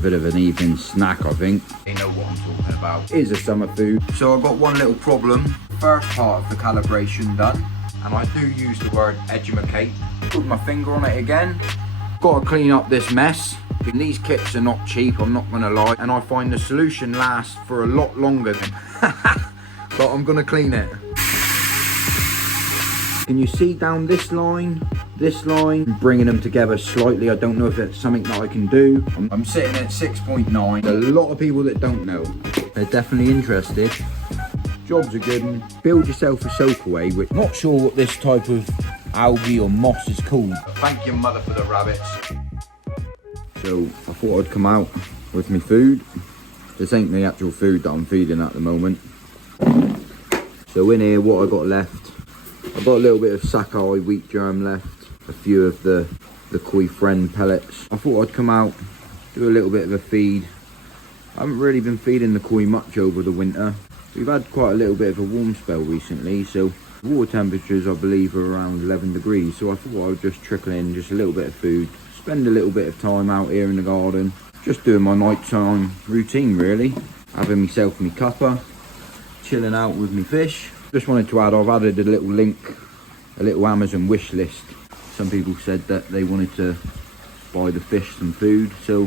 bit of an evening snack, I think. They know what I'm talking about. It is a summer food. So I've got one little problem. First part of the calibration done, and I do use the word edumacate. Put my finger on it again. Got to clean up this mess. These kits are not cheap, I'm not gonna lie, and I find the solution lasts for a lot longer than but I'm gonna clean it. Can you see down this line, I'm bringing them together slightly. I don't know if it's something that I can do. I'm sitting at 6.9. A lot of people that don't know, they're definitely interested. Job's a good one. Build yourself a soakaway, which I'm not sure what this type of algae or moss is called. Thank your mother for the rabbits. So I thought I'd come out with my food. This ain't the actual food that I'm feeding at the moment. So in here, what I got left, I've got a little bit of Sakai wheat germ left, a few of the koi friend pellets. I thought I'd come out, do a little bit of a feed. I haven't really been feeding the koi much over the winter. We've had quite a little bit of a warm spell recently, so water temperatures I believe are around 11 degrees. So I thought I would just trickle in just a little bit of food. Spend a little bit of time out here in the garden, just doing my nighttime routine really. Having myself my cuppa, chilling out with my fish. Just wanted to add, I've added a little link, a little Amazon wish list. Some people said that they wanted to buy the fish some food, so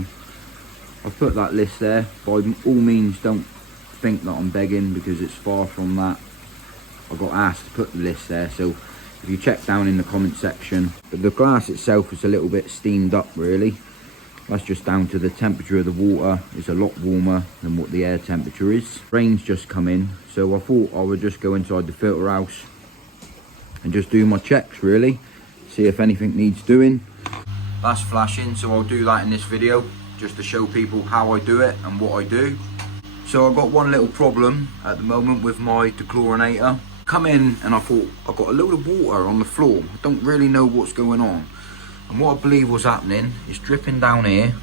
I've put that list there. By all means, don't think that I'm begging, because it's far from that. I got asked to put the list there, so if you check down in the comment section. But the glass itself is a little bit steamed up really. That's just down to the temperature of the water. It's a lot warmer than what the air temperature is. Rain's just come in, so I thought I would just go inside the filter house and just do my checks really. See if anything needs doing. That's flashing, so I'll do that in this video, just to show people how I do it and what I do. So I've got one little problem at the moment with my dechlorinator. Come in and I thought I've got a load of water on the floor. I don't really know what's going on. And what I believe was happening is dripping down here.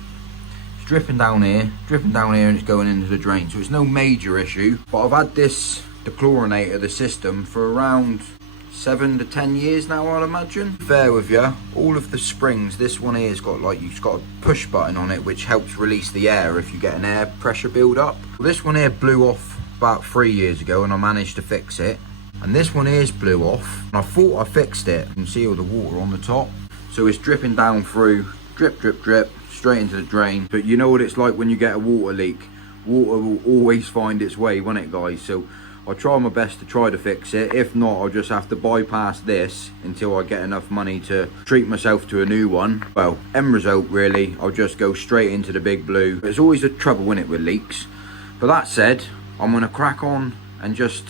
It's dripping down here, dripping down here, and it's going into the drain. So it's no major issue. But I've had this dechlorinator, the system, for around 7 to 10 years now, I'd imagine. Fair with you, all of the springs, this one here has got like, you've got a push button on it which helps release the air if you get an air pressure build up. Well, this one here blew off about 3 years ago and I managed to fix it. And this one here's blew off, and I thought I fixed it. You can see all the water on the top. So it's dripping down through, drip, drip, drip, straight into the drain. But you know what it's like when you get a water leak. Water will always find its way, won't it guys? So I'll try my best to try to fix it. If not, I'll just have to bypass this until I get enough money to treat myself to a new one. Well, end result really, I'll just go straight into the big blue. There's always a trouble in it with leaks. But that said, I'm gonna crack on and just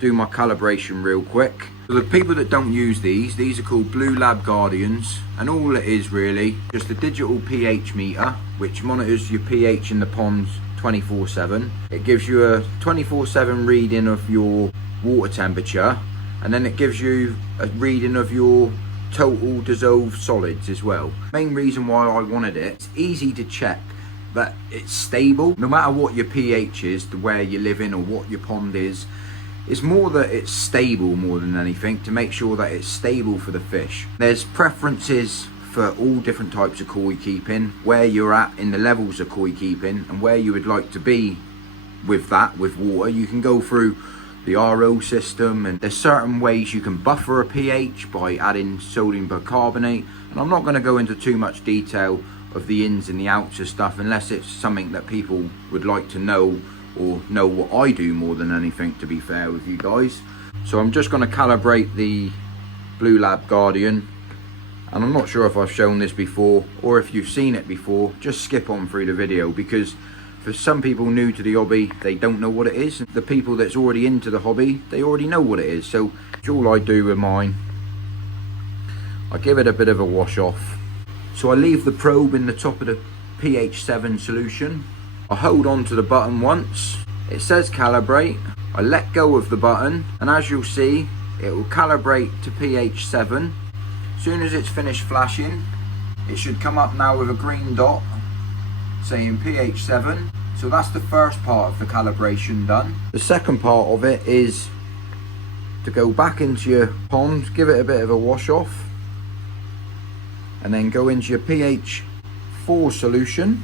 do my calibration real quick. For the people that don't use these are called Blue Lab Guardians, and all it is really just a digital pH meter which monitors your pH in the ponds 24/7. It gives you a 24/7 reading of your water temperature, and then it gives you a reading of your total dissolved solids as well. Main reason why I wanted it, it's easy to check that it's stable no matter what your pH is, to where you live in or what your pond is. It's more that it's stable more than anything, to make sure that it's stable for the fish. There's preferences for all different types of koi keeping, where you're at in the levels of koi keeping and where you would like to be with that, with water. You can go through the RO system, and there's certain ways you can buffer a pH by adding sodium bicarbonate. And I'm not going to go into too much detail of the ins and the outs of stuff unless it's something that people would like to know, or know what I do more than anything, to be fair with you guys. So I'm just going to calibrate the Blue Lab Guardian, and I'm not sure if I've shown this before, or if you've seen it before, just skip on through the video, because for some people new to the hobby, they don't know what it is. The people that's already into the hobby, they already know what it is. So it's all I do with mine. I give it a bit of a wash off. So I leave the probe in the top of the pH 7 solution. I hold on to the button once, it says calibrate, I let go of the button, and as you'll see, it will calibrate to pH 7. As soon as it's finished flashing, it should come up now with a green dot saying pH 7. So that's the first part of the calibration done. The second part of it is to go back into your pond, give it a bit of a wash off, and then go into your pH 4 solution.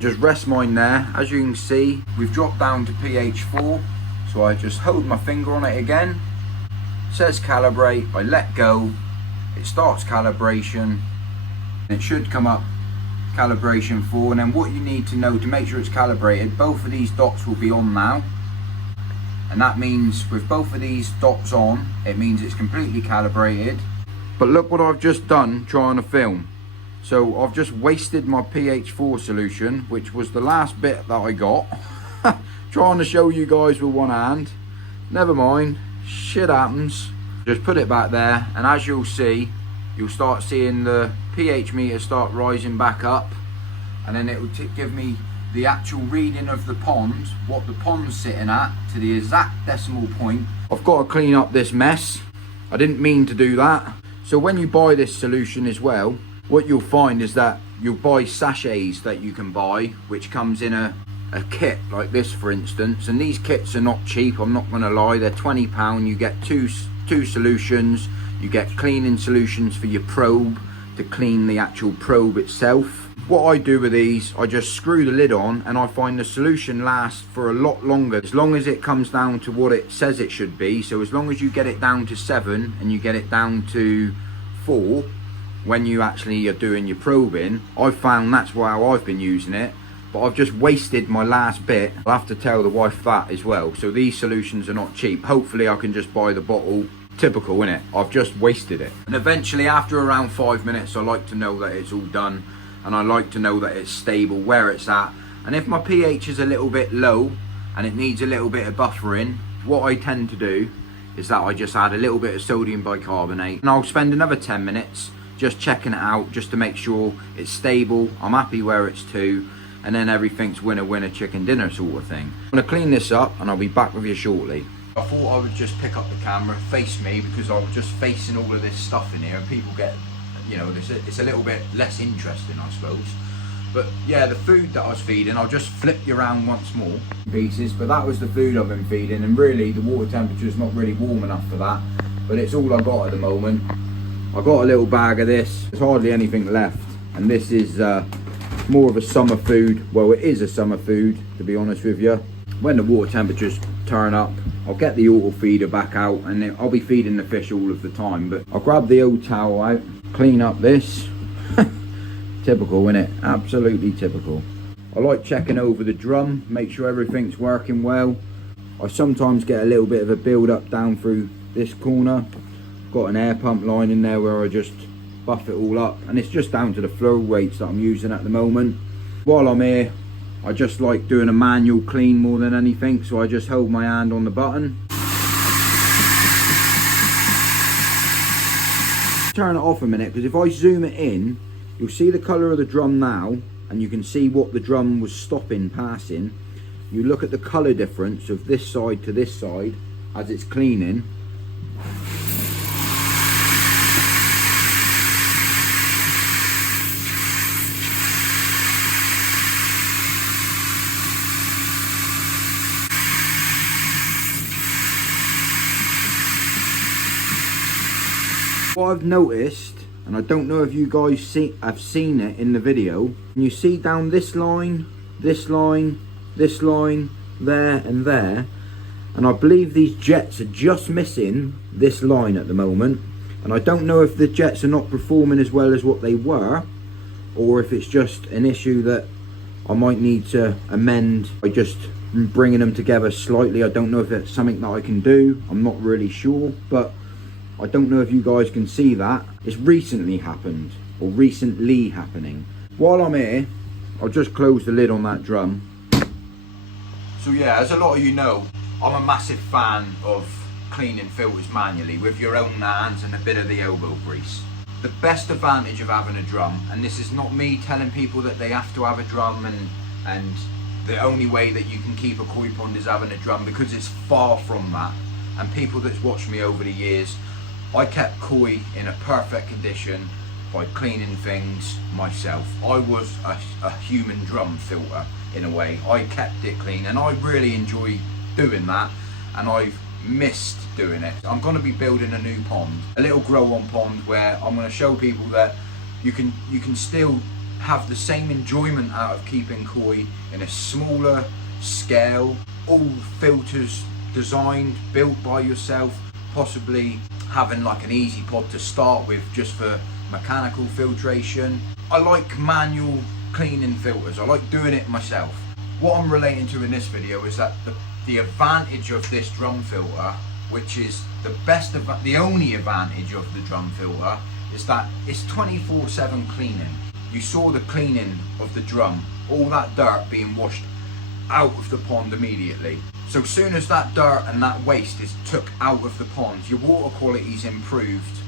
Just rest mine there. As you can see, we've dropped down to pH 4. So I just hold my finger on it again. It says calibrate, I let go. It starts calibration. It should come up calibration 4. And then what you need to know to make sure it's calibrated, both of these dots will be on now. And that means with both of these dots on, it means it's completely calibrated. But look what I've just done trying to film. So I've just wasted my pH 4 solution, which was the last bit that I got. Trying to show you guys with one hand. Never mind, shit happens. Just put it back there, and as you'll see, you'll start seeing the pH meter start rising back up, and then it will give me the actual reading of the pond, what the pond's sitting at, to the exact decimal point. I've got to clean up this mess. I didn't mean to do that. So when you buy this solution as well, what you'll find is that you'll buy sachets that you can buy, which comes in a kit like this, for instance. And these kits are not cheap, I'm not going to lie. They're £20. You get two solutions. You get cleaning solutions for your probe to clean the actual probe itself. What I do with these, I just screw the lid on, and I find the solution lasts for a lot longer, as long as it comes down to what it says it should be. So as long as you get it down to 7 and you get it down to 4 when you actually are doing your probing, I've found that's how I've been using it. But I've just wasted my last bit. I'll have to tell the wife that as well. So these solutions are not cheap. Hopefully I can just buy the bottle. Typical, innit? I've just wasted it. And eventually, after around 5 minutes, I like to know that it's all done. And I like to know that it's stable, where it's at. And if my pH is a little bit low and it needs a little bit of buffering, what I tend to do is that I just add a little bit of sodium bicarbonate. And I'll spend another 10 minutes just checking it out, just to make sure it's stable. I'm happy where it's to. And then everything's winner winner chicken dinner sort of thing. I'm gonna clean this up and I'll be back with you shortly. I thought I would just pick up the camera, face me, because I was just facing all of this stuff in here, and people get, you know, it's a little bit less interesting, I suppose. But yeah, the food that I was feeding, I'll just flip you around once more. Pieces, but that was the food I've been feeding, and really the water temperature is not really warm enough for that. But it's all I got at the moment. I got a little bag of this. There's hardly anything left, and this is more of a summer food. Well, it is a summer food, to be honest with you. When the water temperatures turn up, I'll get the auto feeder back out, and I'll be feeding the fish all of the time. But I'll grab the old towel out, clean up this. Typical, innit? Absolutely typical. I like checking over the drum, make sure everything's working well. I sometimes get a little bit of a build up down through this corner. Got an air pump line in there where I just buff it all up, and it's just down to the flow rates that I'm using at the moment. While I'm here, I just like doing a manual clean more than anything, so I just hold my hand on the button. Turn it off a minute, because if I zoom it in, you'll see the colour of the drum now, and you can see what the drum was stopping passing. You look at the colour difference of this side to this side as it's cleaning. What I've noticed, and I don't know if you guys have seen it in the video, and you see down this line, this line, this line, there and there, and I believe these jets are just missing this line at the moment. And I don't know if the jets are not performing as well as what they were, or if it's just an issue that I might need to amend by just bringing them together slightly. I don't know if it's something that I can do, I'm not really sure, but I don't know if you guys can see that. It's recently happened, or recently happening. While I'm here, I'll just close the lid on that drum. So yeah, as a lot of you know, I'm a massive fan of cleaning filters manually with your own hands and a bit of the elbow grease. The best advantage of having a drum, and this is not me telling people that they have to have a drum and the only way that you can keep a koi pond is having a drum, because it's far from that. And people that's watched me over the years, I kept koi in a perfect condition by cleaning things myself. I was a human drum filter in a way. I kept it clean, and I really enjoy doing that, and I've missed doing it. I'm going to be building a new pond, a little grow on pond, where I'm going to show people that you can still have the same enjoyment out of keeping koi in a smaller scale, all filters designed, built by yourself, possibly having like an easy pod to start with just for mechanical filtration. I like manual cleaning filters, I like doing it myself. What I'm relating to in this video is that the advantage of this drum filter, which is the only advantage of the drum filter, is that it's 24/7 cleaning. You saw the cleaning of the drum, all that dirt being washed out of the pond immediately. So soon as that dirt and that waste is took out of the pond, your water quality is improved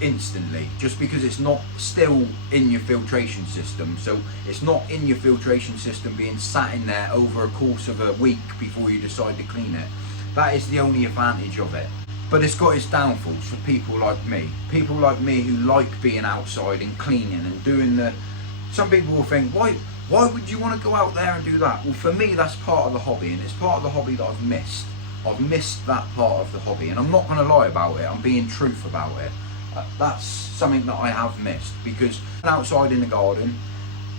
instantly, just because it's not still in your filtration system. So it's not in your filtration system being sat in there over a course of a week before you decide to clean it. That is the only advantage of it. But it's got its downfalls for people like me who like being outside and cleaning and doing the, some people will think, why would you want to go out there and do that? Well, for me, that's part of the hobby, and it's part of the hobby that I've missed. I've missed that part of the hobby, and I'm not going to lie about it. I'm being truthful about it. That's something that I have missed, because outside in the garden,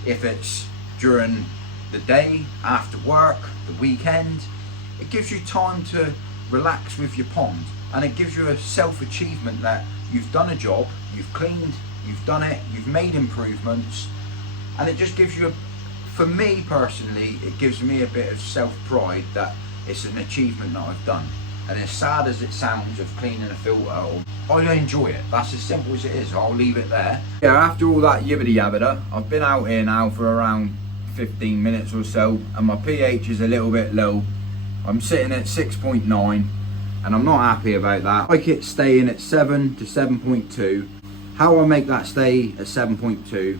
if it's during the day, after work, the weekend, it gives you time to relax with your pond, and it gives you a self-achievement that you've done a job, you've cleaned, you've done it, you've made improvements, and it just gives you for me personally, it gives me a bit of self-pride that it's an achievement that I've done. And as sad as it sounds of cleaning a filter, I enjoy it. That's as simple as it is. I'll leave it there. Yeah, after all that yibbity yabbada, I've been out here now for around 15 minutes or so, and my pH is a little bit low. I'm sitting at 6.9, and I'm not happy about that. I like it staying at 7 to 7.2. How I make that stay at 7.2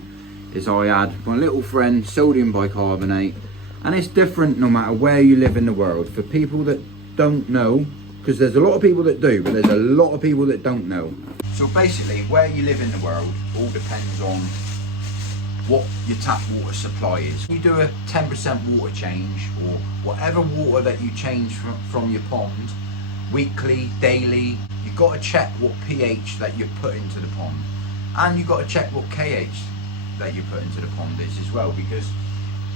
is I add my little friend sodium bicarbonate, and it's different no matter where you live in the world. For people that don't know, because there's a lot of people that do, but there's a lot of people that don't know. So basically, where you live in the world all depends on what your tap water supply is. You do a 10% water change, or whatever water that you change from your pond, weekly, daily, you've got to check what pH that you put into the pond, and you've got to check what KH that you put into the pond is as well, because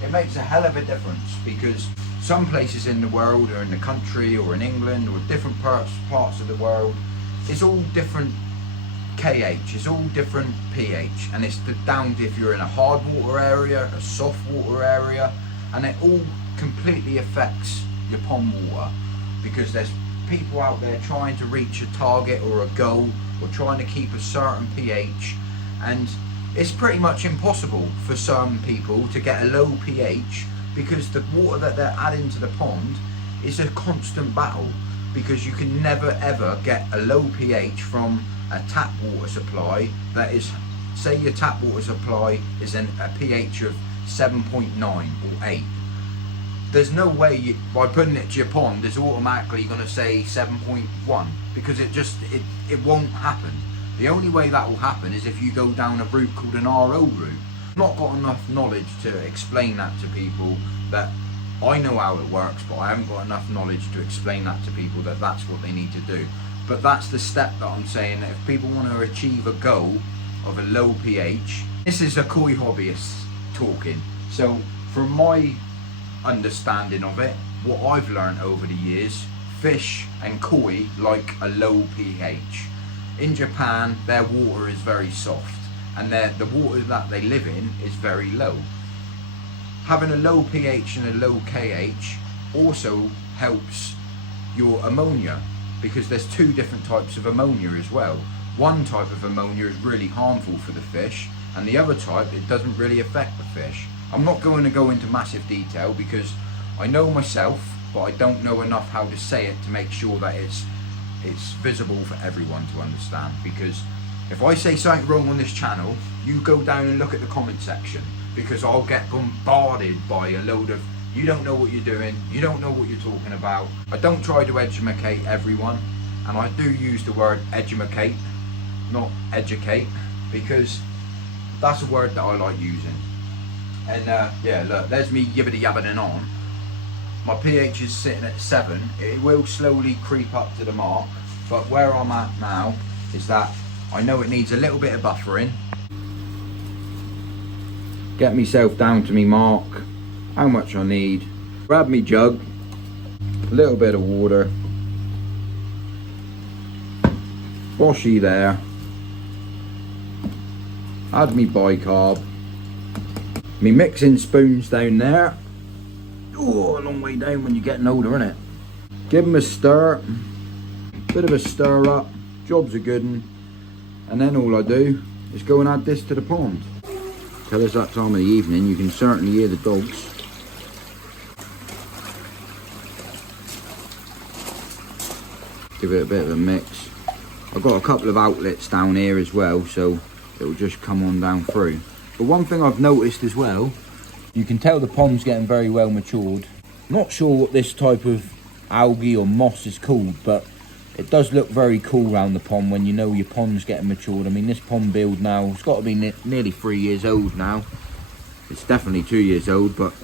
it makes a hell of a difference. Because some places in the world, or in the country, or in England, or different parts of the world, it's all different KH, it's all different pH, and it's down to if you're in a hard water area, a soft water area, and it all completely affects your pond water, because there's people out there trying to reach a target or a goal, or trying to keep a certain pH, and it's pretty much impossible for some people to get a low pH, because the water that they're adding to the pond is a constant battle, because you can never ever get a low pH from a tap water supply that is, say your tap water supply is a pH of 7.9 or 8. There's no way by putting it to your pond it's automatically going to say 7.1, because it won't happen. The only way that will happen is if you go down a route called an RO route. I've not got enough knowledge to explain that to people. That I know how it works, but I haven't got enough knowledge to explain that to people that that's what they need to do. But that's the step that I'm saying, that if people want to achieve a goal of a low pH, this is a koi hobbyist talking. So from my understanding of it, what I've learned over the years, fish and koi like a low pH. In Japan, their water is very soft, and the water that they live in is very low. Having a low pH and a low KH also helps your ammonia, because there's two different types of ammonia as well. One type of ammonia is really harmful for the fish, and the other type, it doesn't really affect the fish. I'm not going to go into massive detail, because I know myself, but I don't know enough how to say it to make sure that it's visible for everyone to understand. Because if I say something wrong on this channel, you go down and look at the comment section, because I'll get bombarded by a load of, you don't know what you're doing, you don't know what you're talking about. I don't try to educate everyone, and I do use the word educate, not educate, because that's a word that I like using. And yeah, look, there's me yibbity yabbiting on. My pH is sitting at 7. It will slowly creep up to the mark, but where I'm at now is that I know it needs a little bit of buffering. get myself down to me mark, how much I need, grab me jug, a little bit of water, washy there, add me bicarb, me mixing spoons down there. Oh, a long way down when you're getting older, innit? Give them a stir, bit of a stir up, job's a good one, and then all I do is go and add this to the pond. Till it's that time of the evening, you can certainly hear the dogs. Give it a bit of a mix. I've got a couple of outlets down here as well, so it'll just come on down through. But one thing I've noticed as well, you can tell the pond's getting very well matured. Not sure what this type of algae or moss is called, but it does look very cool around the pond when you know your pond's getting matured. I mean, this pond build now, it's got to be nearly 3 years old now. It's definitely 2 years old, but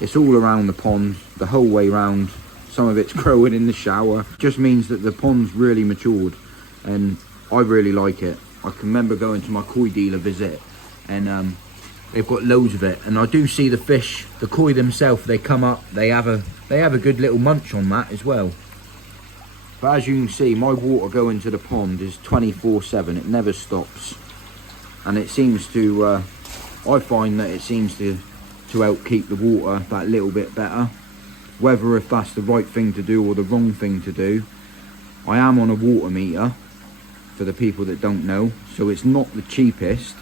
it's all around the pond, the whole way round. Some of it's growing in the shower. It just means that the pond's really matured, and I really like it. I can remember going to my koi dealer visit, and they've got loads of it, and I do see the fish, the koi themselves, they come up, they have a good little munch on that as well. But as you can see, my water going to the pond is 24/7, it never stops, and it seems to, I find that it seems to help keep the water that little bit better. Whether if that's the right thing to do or the wrong thing to do, I am on a water meter, for the people that don't know, so it's not the cheapest.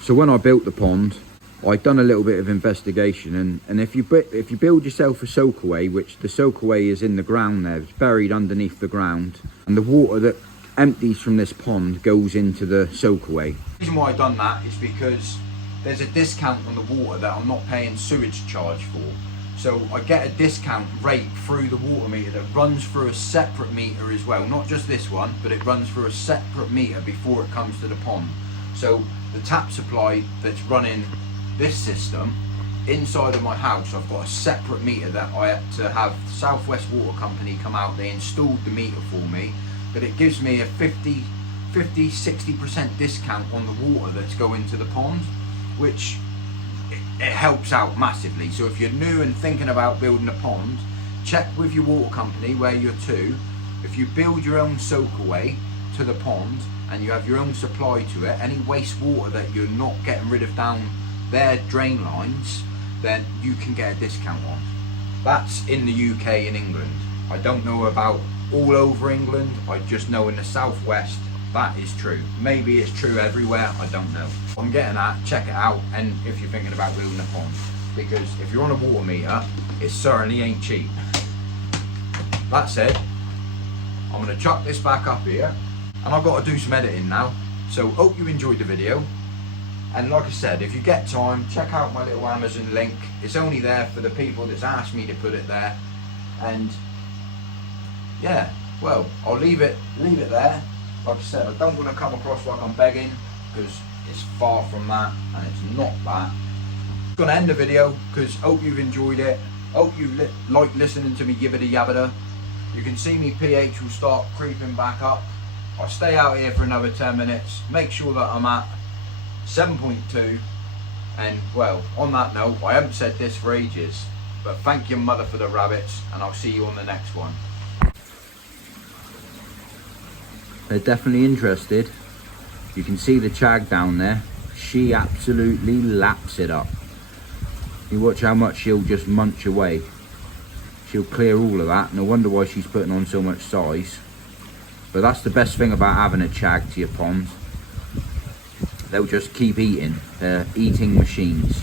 So when I built the pond, I'd done a little bit of investigation, and if you build yourself a soakaway, which the soakaway is in the ground there, it's buried underneath the ground, and the water that empties from this pond goes into the soakaway. The reason why I've done that is because there's a discount on the water that I'm not paying sewage charge for. So I get a discount rate through the water meter that runs through a separate meter as well. Not just this one, but it runs through a separate meter before it comes to the pond. So the tap supply that's running this system inside of my house, I've got a separate meter that I had to have Southwest Water Company come out. They installed the meter for me, but it gives me a 50-60% discount on the water that's going to the pond, which it helps out massively. So if you're new and thinking about building a pond, check with your water company where you're to. If you build your own soakaway to the pond and you have your own supply to it, any wastewater that you're not getting rid of down their drain lines, then you can get a discount on. That's in the UK and England. I don't know about all over England, I just know in the southwest that is true. Maybe it's true everywhere, I don't know. I'm getting at, check it out, and if you're thinking about building a pond, because if you're on a water meter, it certainly ain't cheap. That said, I'm going to chuck this back up here, and I've got to do some editing now. So hope you enjoyed the video, and like I said, if you get time, check out my little Amazon link. It's only there for the people that's asked me to put it there, and yeah, well, I'll leave it there. Like I said, I don't want to come across like I'm begging, because it's far from that, and it's not that. I'm going to end the video, because hope you've enjoyed it. Hope you like listening to me yibbida yabbida. You can see me pH will start creeping back up. I'll stay out here for another 10 minutes, make sure that I'm at 7.2, and well, on that note, I haven't said this for ages, but thank your mother for the rabbits, and I'll see you on the next one. They're definitely interested. You can see the chag down there. She absolutely laps it up. You watch how much she'll just munch away. She'll clear all of that. No wonder why she's putting on so much size. But that's the best thing about having a chag to your pond. They'll just keep eating. They're eating machines.